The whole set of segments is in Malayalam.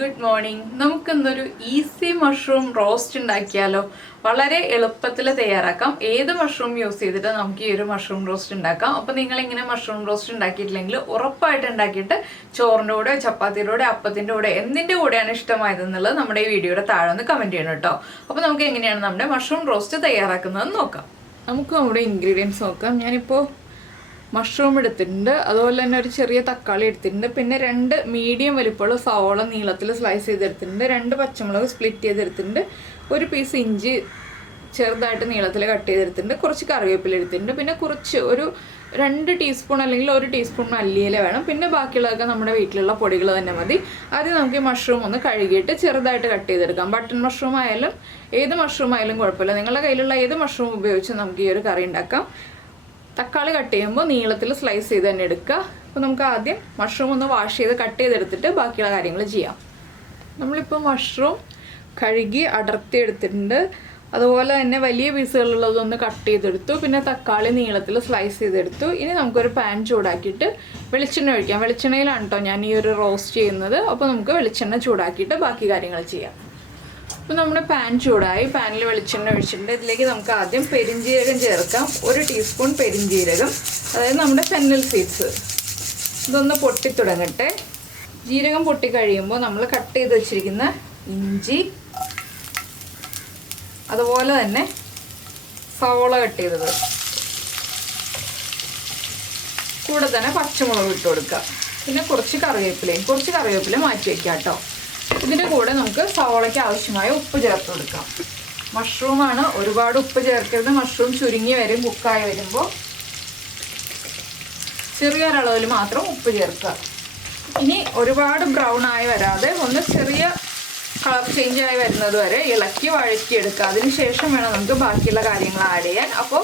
good morning. നമുക്കിന്നൊരു ഈസി മഷ്റൂം റോസ്റ്റ് ഉണ്ടാക്കിയാലോ. വളരെ എളുപ്പത്തിൽ തയ്യാറാക്കാം. ഏത് മഷ്റൂം യൂസ് ചെയ്തിട്ട് നമുക്ക് ഈ ഒരു മഷ്റൂം റോസ്റ്റ് ഉണ്ടാക്കാം. അപ്പോൾ നിങ്ങൾ ഇങ്ങനെ മഷ്റൂം റോസ്റ്റ് ഉണ്ടാക്കിയിട്ടില്ലെങ്കിൽ ഉറപ്പായിട്ട് ഉണ്ടാക്കിയിട്ട് ചോറിൻ്റെ കൂടെ, ചപ്പാത്തിയുടെ കൂടെ, അപ്പത്തിൻ്റെ കൂടെ എന്തിൻ്റെ കൂടെയാണ് ഇഷ്ടമായതെന്നുള്ളത് നമ്മുടെ ഈ വീഡിയോയുടെ താഴെ ഒന്ന് കമൻറ്റ് ചെയ്യണം കേട്ടോ. അപ്പോൾ നമുക്ക് എങ്ങനെയാണ് നമ്മുടെ മഷ്റൂം റോസ്റ്റ് തയ്യാറാക്കുന്നതെന്ന് നോക്കാം. നമുക്ക് നമ്മുടെ ഇൻഗ്രീഡിയൻസ് നോക്കാം. ഞാനിപ്പോൾ മഷ്റൂം എടുത്തിട്ടുണ്ട്, അതുപോലെ തന്നെ ഒരു ചെറിയ തക്കാളി എടുത്തിട്ടുണ്ട്, പിന്നെ 2 മീഡിയം വലിപ്പമുള്ള സവോള നീളത്തിൽ സ്ലൈസ് ചെയ്തെടുത്തിട്ടുണ്ട്, 2 പച്ചമുളക് സ്പ്ലിറ്റ് ചെയ്തെടുത്തിട്ടുണ്ട്, ഒരു പീസ് ഇഞ്ചി ചെറുതായിട്ട് നീളത്തിൽ കട്ട് ചെയ്തെടുത്തിട്ടുണ്ട്, കുറച്ച് കറിവേപ്പില എടുത്തിട്ടുണ്ട്, പിന്നെ കുറച്ച് ഒരു 2 ടീസ്പൂൺ അല്ലെങ്കിൽ 1 ടീസ്പൂൺ മല്ലിയില വേണം. പിന്നെ ബാക്കിയുള്ളതൊക്കെ നമ്മുടെ വീട്ടിലുള്ള പൊടികൾ തന്നെ മതി. ആദ്യം നമുക്ക് ഈ മഷ്റൂം ഒന്ന് കഴുകിയിട്ട് ചെറുതായിട്ട് കട്ട് ചെയ്തെടുക്കാം. ബട്ടൺ മഷ്റൂം ആയാലും ഏത് മഷ്റൂം ആയാലും കുഴപ്പമില്ല, നിങ്ങളുടെ കയ്യിലുള്ള ഏത് മഷ്റൂം ഉപയോഗിച്ച് നമുക്ക് ഈ ഒരു കറി ഉണ്ടാക്കാം. തക്കാളി കട്ട് ചെയ്യുമ്പോൾ നീളത്തിൽ സ്ലൈസ് ചെയ്ത് തന്നെ എടുക്കുക. അപ്പോൾ നമുക്ക് ആദ്യം മഷ്റൂം ഒന്ന് വാഷ് ചെയ്ത് കട്ട് ചെയ്തെടുത്തിട്ട് ബാക്കിയുള്ള കാര്യങ്ങൾ ചെയ്യാം. നമ്മളിപ്പോൾ മഷ്റൂം കഴുകി അടർത്തി എടുത്തിട്ടുണ്ട്, അതുപോലെ തന്നെ വലിയ പീസുകളുള്ളതൊന്ന് കട്ട് ചെയ്തെടുത്തു, പിന്നെ തക്കാളി നീളത്തിൽ സ്ലൈസ് ചെയ്തെടുത്തു. ഇനി നമുക്കൊരു പാൻ ചൂടാക്കിയിട്ട് വെളിച്ചെണ്ണ ഒഴിക്കാം. വെളിച്ചെണ്ണയിലാണ് കേട്ടോ ഞാൻ ഈ ഒരു റോസ്റ്റ് ചെയ്യുന്നത്. അപ്പോൾ നമുക്ക് വെളിച്ചെണ്ണ ചൂടാക്കിയിട്ട് ബാക്കി കാര്യങ്ങൾ ചെയ്യാം. അപ്പോൾ നമ്മുടെ പാൻ ചൂടായി, പാനിൽ വെളിച്ചെണ്ണ ഒഴിച്ചിട്ടുണ്ട്. ഇതിലേക്ക് നമുക്ക് ആദ്യം പെരിഞ്ജീരകം ചേർക്കാം. 1 ടീസ്പൂൺ പെരിഞ്ജീരകം, അതായത് നമ്മുടെ ഫെന്നൽ സീഡ്സ്. ഇതൊന്ന് പൊട്ടിത്തുടങ്ങട്ടെ. ജീരകം പൊട്ടി കഴിയുമ്പോൾ നമ്മൾ കട്ട് ചെയ്ത് വെച്ചിരിക്കുന്ന ഇഞ്ചി, അതുപോലെ തന്നെ സവോള കട്ട് ചെയ്തത്, കൂടെ തന്നെ പച്ചമുളക് ഇട്ട് കൊടുക്കുക, പിന്നെ കുറച്ച് കറിവേപ്പില മാറ്റി വയ്ക്കാം കേട്ടോ. ഇതിൻ്റെ കൂടെ നമുക്ക് സവോളയ്ക്ക് ആവശ്യമായ ഉപ്പ് ചേർത്ത് കൊടുക്കാം. മഷ്റൂമാണ്, ഒരുപാട് ഉപ്പ് ചേർക്കരുത്. മഷ്റൂം ചുരുങ്ങി വരും, കുക്കായി വരുമ്പോൾ ചെറിയൊരളവിൽ മാത്രം ഉപ്പ് ചേർക്കുക. ഇനി ഒരുപാട് ബ്രൗൺ ആയി വരാതെ ഒന്ന് ചെറിയ കളർ ചേഞ്ച് ആയി വരുന്നത് വരെ ഇളക്കി വഴറ്റിയെടുക്കുക. അതിനുശേഷം വേണം നമുക്ക് ബാക്കിയുള്ള കാര്യങ്ങൾ ആഡ് ചെയ്യാൻ. അപ്പോൾ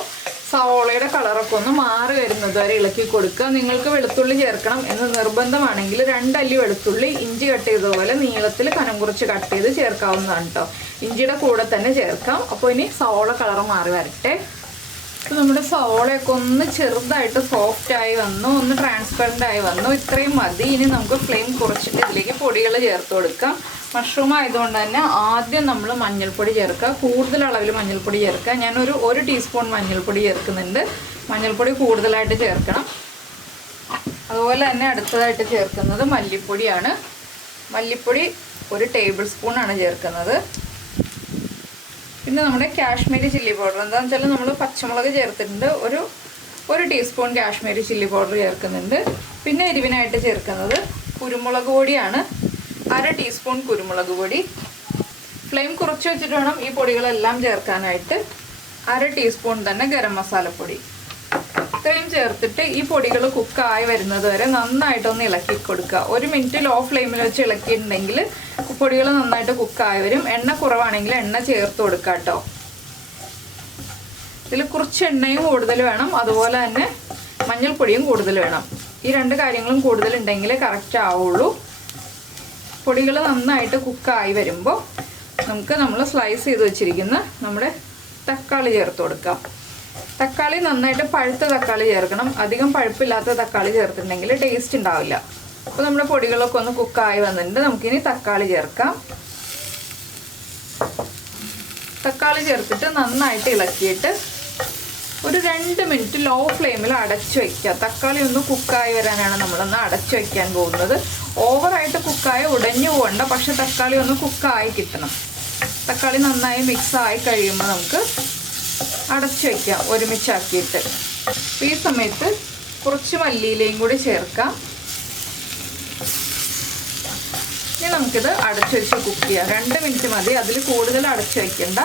സവോളയുടെ കളറൊക്കെ ഒന്ന് മാറി വരുന്നത് വരെ ഇളക്കി കൊടുക്കുക. നിങ്ങൾക്ക് വെളുത്തുള്ളി ചേർക്കണം എന്ന് നിർബന്ധമാണെങ്കിൽ 2 അല്ലി വെളുത്തുള്ളി ഇഞ്ചി കട്ട് ചെയ്തതുപോലെ നീളത്തിൽ കനം കുറച്ച് കട്ട് ചെയ്ത് ചേർക്കാവുന്നതാണ് കേട്ടോ. ഇഞ്ചിയുടെ കൂടെ തന്നെ ചേർക്കാം. അപ്പോൾ ഇനി സവോള കളർ മാറി വരട്ടെ. അപ്പോൾ നമ്മുടെ സവോളയൊക്കെ ഒന്ന് ചെറുതായിട്ട് സോഫ്റ്റായി വന്നു, ഒന്ന് ട്രാൻസ്പെറൻ്റ് ആയി വന്നു. ഇത്രയും മതി. ഇനി നമുക്ക് ഫ്ലെയിം കുറച്ചിട്ട് ഇതിലേക്ക് പൊടികൾ ചേർത്ത് കൊടുക്കാം. മഷ്റൂം ആയതുകൊണ്ട് തന്നെ ആദ്യം നമ്മൾ മഞ്ഞൾപ്പൊടി ചേർക്കുക. കൂടുതൽ അളവിൽ മഞ്ഞൾപ്പൊടി ചേർക്കുക. ഞാനൊരു 1 ടീസ്പൂൺ മഞ്ഞൾപ്പൊടി ചേർക്കുന്നുണ്ട്. മഞ്ഞൾപ്പൊടി കൂടുതലായിട്ട് ചേർക്കണം. അതുപോലെ തന്നെ അടുത്തതായിട്ട് ചേർക്കുന്നത് മല്ലിപ്പൊടിയാണ്. മല്ലിപ്പൊടി 1 ടേബിൾ സ്പൂണാണ് ചേർക്കുന്നത്. പിന്നെ നമ്മുടെ കാശ്മീരി ചില്ലി പൗഡർ, എന്താണെന്ന് വെച്ചാൽ നമ്മൾ പച്ചമുളക് ചേർത്തിട്ടുണ്ട്, ഒരു ടീസ്പൂൺ കാശ്മീരി ചില്ലി പൗഡർ ചേർക്കുന്നുണ്ട്. പിന്നെ എരിവിനായിട്ട് ചേർക്കുന്നത് കുരുമുളക് പൊടിയാണ്, 1/2 ടീസ്പൂൺ കുരുമുളക് പൊടി. ഫ്ലെയിം കുറച്ച് വെച്ചിട്ട് വേണം ഈ പൊടികളെല്ലാം ചേർക്കാനായിട്ട്. 1/2 ടീസ്പൂൺ തന്നെ ഗരം മസാലപ്പൊടി. ഇത്രയും ചേർത്തിട്ട് ഈ പൊടികൾ കുക്കായി വരുന്നത് വരെ നന്നായിട്ടൊന്ന് ഇളക്കി കൊടുക്കുക. 1 മിനിറ്റ് ലോ ഫ്ലെയിമിൽ വെച്ച് ഇളക്കിയിട്ടുണ്ടെങ്കിൽ പൊടികൾ നന്നായിട്ട് കുക്കായി വരും. എണ്ണ കുറവാണെങ്കിൽ എണ്ണ ചേർത്ത് കൊടുക്കുക കേട്ടോ. ഇതിൽ കുറച്ച് എണ്ണയും കൂടുതൽ വേണം, അതുപോലെ തന്നെ മഞ്ഞൾപ്പൊടിയും കൂടുതൽ വേണം. ഈ 2 കാര്യങ്ങളും കൂടുതലുണ്ടെങ്കിലേ കറക്റ്റ് ആവുള്ളൂ. പൊടികൾ നന്നായിട്ട് കുക്കായി വരുമ്പോൾ നമുക്ക് നമ്മൾ സ്ലൈസ് ചെയ്ത് വെച്ചിരിക്കുന്ന നമ്മുടെ തക്കാളി ചേർത്ത് കൊടുക്കാം. തക്കാളി നന്നായിട്ട് പഴുത്ത തക്കാളി ചേർക്കണം. അധികം പഴുപ്പില്ലാത്ത തക്കാളി ചേർത്തിട്ടുണ്ടെങ്കിൽ ടേസ്റ്റ് ഉണ്ടാവില്ല. അപ്പോൾ നമ്മുടെ പൊടികളൊക്കെ ഒന്ന് കുക്കായി വന്നിട്ടുണ്ട്. നമുക്കിനി തക്കാളി ചേർക്കാം. തക്കാളി ചേർത്തിട്ട് നന്നായിട്ട് ഇളക്കിയിട്ട് ഒരു 2 മിനിറ്റ് ലോ ഫ്ലെയിമിൽ അടച്ചു വയ്ക്കുക. തക്കാളി ഒന്ന് കുക്കായി വരാനാണ് നമ്മളൊന്ന് അടച്ചു വയ്ക്കാൻ പോകുന്നത്. ഓവറായിട്ട് കുക്കായി ഉടഞ്ഞു പോകണ്ട, പക്ഷെ തക്കാളി ഒന്ന് കുക്കായി കിട്ടണം. തക്കാളി നന്നായി മിക്സായി കഴിയുമ്പോൾ നമുക്ക് അടച്ചു വയ്ക്കാം ഒരുമിച്ചാക്കിയിട്ട്. ഈ സമയത്ത് കുറച്ച് മല്ലിയിലയും കൂടി ചേർക്കാം. ഇനി നമുക്കിത് അടച്ചു വെച്ച് കുക്ക് ചെയ്യാം. 2 മിനിറ്റ് മതി, അതിൽ കൂടുതൽ അടച്ചു വയ്ക്കണ്ട.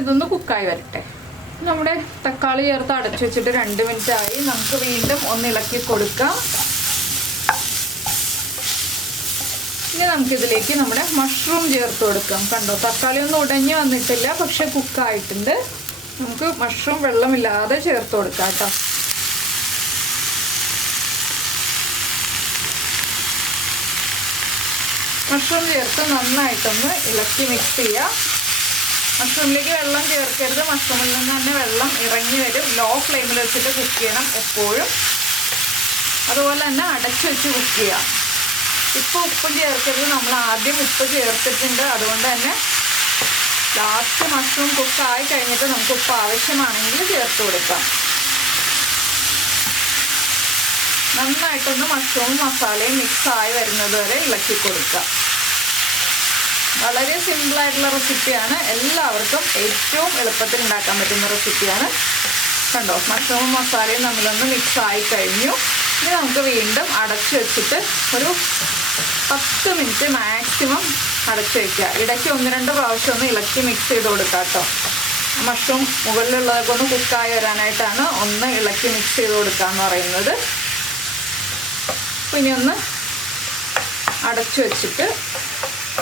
ഇതൊന്ന് കുക്കായി വരട്ടെ. നമ്മുടെ തക്കാളി ചേർത്ത് അടച്ചു വെച്ചിട്ട് 2 മിനിറ്റ് ആയി. നമുക്ക് വീണ്ടും ഒന്ന് ഇളക്കി കൊടുക്കാം. ഇനി നമുക്കിതിലേക്ക് നമ്മുടെ മഷ്റൂം ചേർത്ത് കൊടുക്കാം. കണ്ടോ, തക്കാളി ഒന്നും ഉടഞ്ഞു വന്നിട്ടില്ല, പക്ഷെ കുക്കായിട്ടുണ്ട്. നമുക്ക് മഷ്റൂം വെള്ളമില്ലാതെ ചേർത്ത് കൊടുക്കാം കേട്ടോ. മഷ്റൂം ചേർത്ത് നന്നായിട്ടൊന്ന് ഇളക്കി മിക്സ് ചെയ്യുക. മഷ്റൂമിലേക്ക് വെള്ളം ചേർക്കരുത്, മഷ്റൂമിൽ നിന്ന് തന്നെ വെള്ളം ഇറങ്ങി വരും. ലോ ഫ്ലെയിമിൽ വെച്ചിട്ട് കുക്ക് ചെയ്യണം എപ്പോഴും. അതുപോലെ തന്നെ അടച്ചു വെച്ച് കുക്ക് ചെയ്യാം. ഇപ്പോൾ ഉപ്പും ചേർക്കരുത്, നമ്മൾ ആദ്യം ഉപ്പ് ചേർത്തിട്ടുണ്ട്. അതുകൊണ്ട് തന്നെ ലാസ്റ്റ് മഷ്റൂം കുക്കായി കഴിഞ്ഞിട്ട് നമുക്ക് ഉപ്പ് ആവശ്യമാണെങ്കിൽ ചേർത്ത് കൊടുക്കാം. നന്നായിട്ടൊന്ന് മഷ്റൂം മസാലയും മിക്സായി വരുന്നത് വരെ ഇളക്കി കൊടുക്കുക. വളരെ സിമ്പിളായിട്ടുള്ള റെസിപ്പിയാണ്, എല്ലാവർക്കും ഏറ്റവും എളുപ്പത്തിൽ ഉണ്ടാക്കാൻ പറ്റുന്ന റെസിപ്പിയാണ്. കണ്ടോ, മഷ്റൂം മസാലയും നമ്മളൊന്ന് മിക്സായി കഴിഞ്ഞു. ഇനി നമുക്ക് വീണ്ടും അടച്ചു വെച്ചിട്ട് ഒരു 10 മിനിറ്റ് മാക്സിമം അടച്ചു വയ്ക്കുക. ഇടയ്ക്ക് 1-2 പ്രാവശ്യം ഒന്ന് ഇളക്കി മിക്സ് ചെയ്ത് കൊടുക്കാം കേട്ടോ. മഷ്റൂം മുകളിലുള്ളതൊക്കെ ഒന്ന് കുക്കായി വരാനായിട്ടാണ് ഒന്ന് ഇളക്കി മിക്സ് ചെയ്ത് കൊടുക്കുക എന്ന് പറയുന്നത്. ഇനി ഒന്ന് അടച്ചു വെച്ചിട്ട്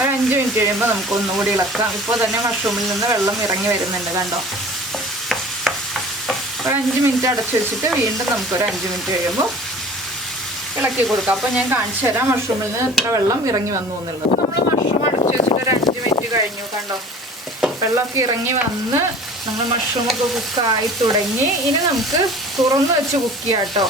ഒരു 5 മിനിറ്റ് കഴിയുമ്പോൾ നമുക്ക് ഒന്നുകൂടി ഇളക്കാം. ഇപ്പോൾ തന്നെ മഷ്റൂമിൽ നിന്ന് വെള്ളം ഇറങ്ങി വരുന്നുണ്ട്, കണ്ടോ. ഒരു 5 മിനിറ്റ് അടച്ചു വെച്ചിട്ട് വീണ്ടും നമുക്കൊരു 5 മിനിറ്റ് കഴിയുമ്പോൾ ഇളക്കി കൊടുക്കാം. അപ്പോൾ ഞാൻ കാണിച്ചു തരാം മഷ്റൂമിൽ നിന്ന് എത്ര വെള്ളം ഇറങ്ങി വന്നു എന്നുള്ളത്. നമ്മൾ മഷ്റൂം അടച്ചു വെച്ചിട്ട് ഒരു 5 മിനിറ്റ് കഴിഞ്ഞു, കണ്ടോ. വെള്ളമൊക്കെ ഇറങ്ങി വന്ന് നമ്മൾ മഷ്റൂമൊക്കെ കുക്കായി തുടങ്ങി. ഇനി നമുക്ക് തുറന്ന് വെച്ച് കുക്ക് ചെയ്യാം കേട്ടോ.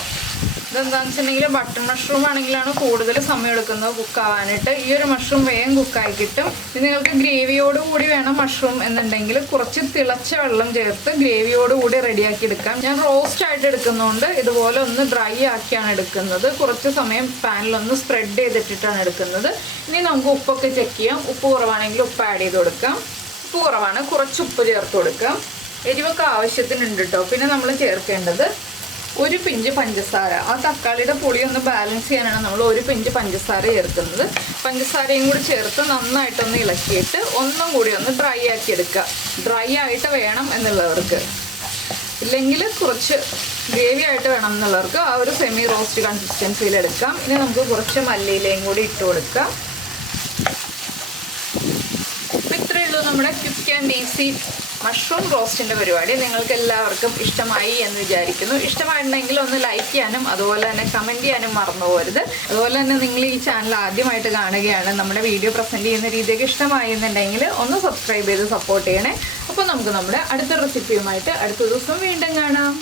ഇതെന്താണെന്ന് വെച്ചിട്ടുണ്ടെങ്കിൽ ബട്ടർ മഷ്റൂം ആണെങ്കിലാണ് കൂടുതൽ സമയം എടുക്കുന്നത് കുക്കാവാനായിട്ട്. ഈ ഒരു മഷ്റൂം വേഗം കുക്കായി കിട്ടും. ഇത് നിങ്ങൾക്ക് ഗ്രേവിയോടുകൂടി വേണം മഷ്റൂം എന്നുണ്ടെങ്കിൽ കുറച്ച് തിളച്ച വെള്ളം ചേർത്ത് ഗ്രേവിയോടുകൂടി റെഡിയാക്കി എടുക്കാം. ഞാൻ റോസ്റ്റ് ആയിട്ട് എടുക്കുന്നതുകൊണ്ട് ഇതുപോലെ ഒന്ന് ഡ്രൈ ആക്കിയാണ് എടുക്കുന്നത്. കുറച്ച് സമയം പാനിലൊന്ന് സ്പ്രെഡ് ചെയ്തിട്ടിട്ടാണ് എടുക്കുന്നത്. ഇനി നമുക്ക് ഉപ്പൊക്കെ ചെക്ക് ചെയ്യാം. ഉപ്പ് കുറവാണെങ്കിൽ ഉപ്പ് ആഡ് ചെയ്ത് കൊടുക്കാം. ഉപ്പ് കുറവാണ്, കുറച്ച് ഉപ്പ് ചേർത്ത് കൊടുക്കാം. എരിവൊക്കെ ആവശ്യത്തിനുണ്ട് കേട്ടോ. പിന്നെ നമ്മൾ ചേർക്കേണ്ടത് 1 പിഞ്ച് പഞ്ചസാര. ആ തക്കാളിയുടെ പുളി ഒന്ന് ബാലൻസ് ചെയ്യാനാണ് നമ്മൾ 1 പിഞ്ച് പഞ്ചസാര ചേർക്കുന്നത്. പഞ്ചസാരയും കൂടി ചേർത്ത് നന്നായിട്ടൊന്ന് ഇളക്കിയിട്ട് ഒന്നും കൂടി ഒന്ന് ഡ്രൈ ആക്കി എടുക്കുക. ഡ്രൈ ആയിട്ട് വേണം എന്നുള്ളവർക്ക്, ഇല്ലെങ്കിൽ കുറച്ച് ഗ്രേവി ആയിട്ട് വേണം എന്നുള്ളവർക്ക് ആ ഒരു സെമി റോസ്റ്റ് കൺസിസ്റ്റൻസിയിൽ എടുക്കാം. ഇനി നമുക്ക് കുറച്ച് മല്ലിയിലയും കൂടി ഇട്ട് കൊടുക്കാം. അപ്പോൾ ഇത്രയേ ഉള്ളൂ നമ്മുടെ ക്വിക്ക് ആൻഡ് ഈസി മഷ്റൂം റോസ്റ്റിൻ്റെ പരിപാടി. നിങ്ങൾക്ക് എല്ലാവർക്കും ഇഷ്ടമായി എന്ന് വിചാരിക്കുന്നു. ഇഷ്ടമായിട്ടുണ്ടെങ്കിൽ ഒന്ന് ലൈക്ക് ചെയ്യാനും അതുപോലെ തന്നെ കമൻറ്റ് ചെയ്യാനും മറന്നു പോകരുത്. അതുപോലെ തന്നെ നിങ്ങൾ ഈ ചാനൽ ആദ്യമായിട്ട് കാണുകയാണ്, നമ്മുടെ വീഡിയോ പ്രസൻറ്റ് ചെയ്യുന്ന രീതിയൊക്കെ ഇഷ്ടമായി എന്നുണ്ടെങ്കിൽ ഒന്ന് സബ്സ്ക്രൈബ് ചെയ്ത് സപ്പോർട്ട് ചെയ്യണേ. അപ്പോൾ നമുക്ക് നമ്മുടെ അടുത്ത റെസിപ്പിയുമായിട്ട് അടുത്ത ദിവസം വീണ്ടും കാണാം.